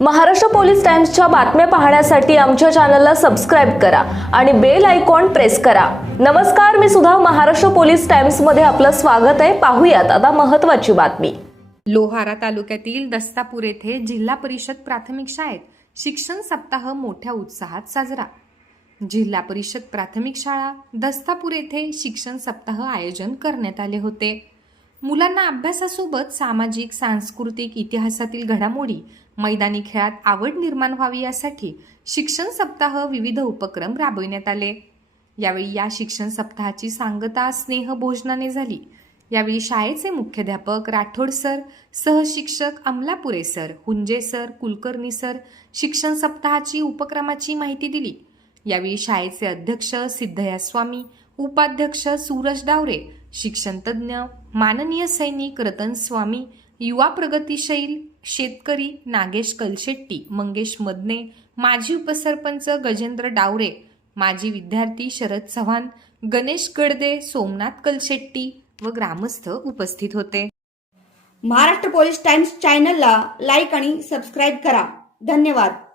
Maharashtra police टाइम्सच्या बातम्या पाहण्यासाठी आमच्या चॅनलला सबस्क्राईब करा आणि बेल आयकॉन प्रेस करा. नमस्कार मी सुद्धा महाराष्ट्र पोलीस टाइम्समध्ये आपलं स्वागत आहे. पाहूयात आता महत्वाची बातमी. लोहारा तालुक्यातील दस्तापूर येथे जिल्हा परिषद प्राथमिक शाळेत शिक्षण सप्ताह मोठ्या उत्साहात साजरा. जिल्हा परिषद प्राथमिक शाळा दस्तापूर येथे शिक्षण सप्ताह आयोजन करण्यात आले होते. मुलांना अभ्यासासोबत सामाजिक सांस्कृतिक इतिहासातील घडामोडी मैदानी खेळात आवड निर्माण व्हावी यासाठी शिक्षण सप्ताह विविध उपक्रम राबविण्यात आले. यावेळी या शिक्षण सप्ताहाची सांगता स्नेह भोजनाने झाली. यावेळी शाळेचे मुख्याध्यापक Rathod sir सहशिक्षक Amlapure sir Hunje sir Kulkarni sir शिक्षण सप्ताहाची उपक्रमाची माहिती दिली. यावेळी शाळेचे अध्यक्ष सिद्धया स्वामी उपाध्यक्ष सूरज डावरे शिक्षणतज्ज्ञ माननीय सैनिक रतन स्वामी युवा प्रगतीशील शेतकरी नागेश कलशेट्टी मंगेश मदने माजी उपसरपंच गजेंद्र डावरे माजी विद्यार्थी शरद चव्हाण गणेश गडदे सोमनाथ कलशेट्टी व ग्रामस्थ उपस्थित होते. महाराष्ट्र पोलीस टाइम्स चॅनलला लाईक आणि सबस्क्राईब करा. धन्यवाद.